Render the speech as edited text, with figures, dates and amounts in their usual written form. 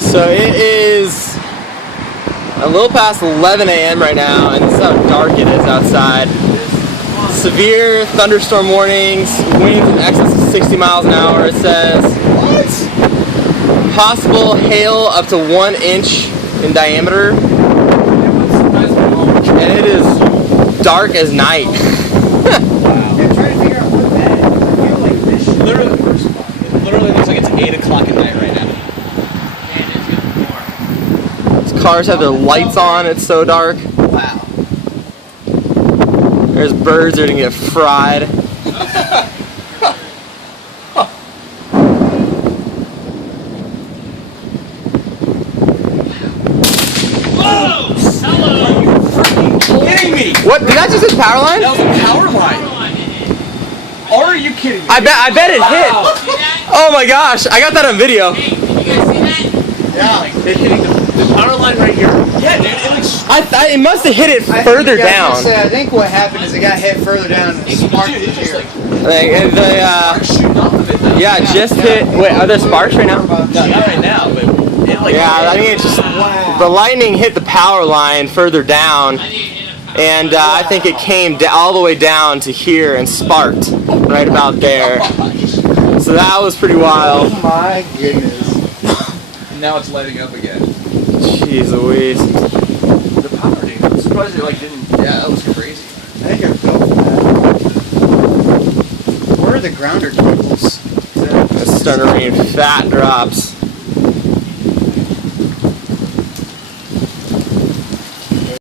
So it is a little past 11 a.m. right now, and this is how dark it is outside. Severe thunderstorm warnings, winds in excess of 60 miles an hour, it says. What? Possible hail up to 1 inch in diameter. And it is dark as night. Wow. I'm trying to figure out what bed. I feel like this should be the first spot. It literally looks like it's 8 o'clock at night right now. Man, it's getting warm. These cars have their lights on, it's so dark. Wow. There's birds that are gonna get fried. Whoa! Hello! Are you freaking kidding me? What? Did that just hit the power line? That was a power line. Or are you kidding me? I bet it hit. Wow. See that? Oh my gosh, I got that on video. Hey, did you guys see that? Yeah. It hitting the power line right here. Yeah, dude. It like It must have hit it I further think, down. I think what happened is it got hit further down and sparked dude, it's just here. like shooting off of it now. Yeah, just hit. Wait, are there sparks right now? No, not right now, but it like. Yeah, I think it just. The lightning hit the power line further down, and I think it came all the way down to here and sparked right about there. So that was pretty wild. Oh my goodness. Now it's lighting up again. Jeez Louise. The power, dude. I'm surprised it like didn't. Yeah, that was crazy. I think I felt that. Where are the grounder cables? It's starting to rain fat drops.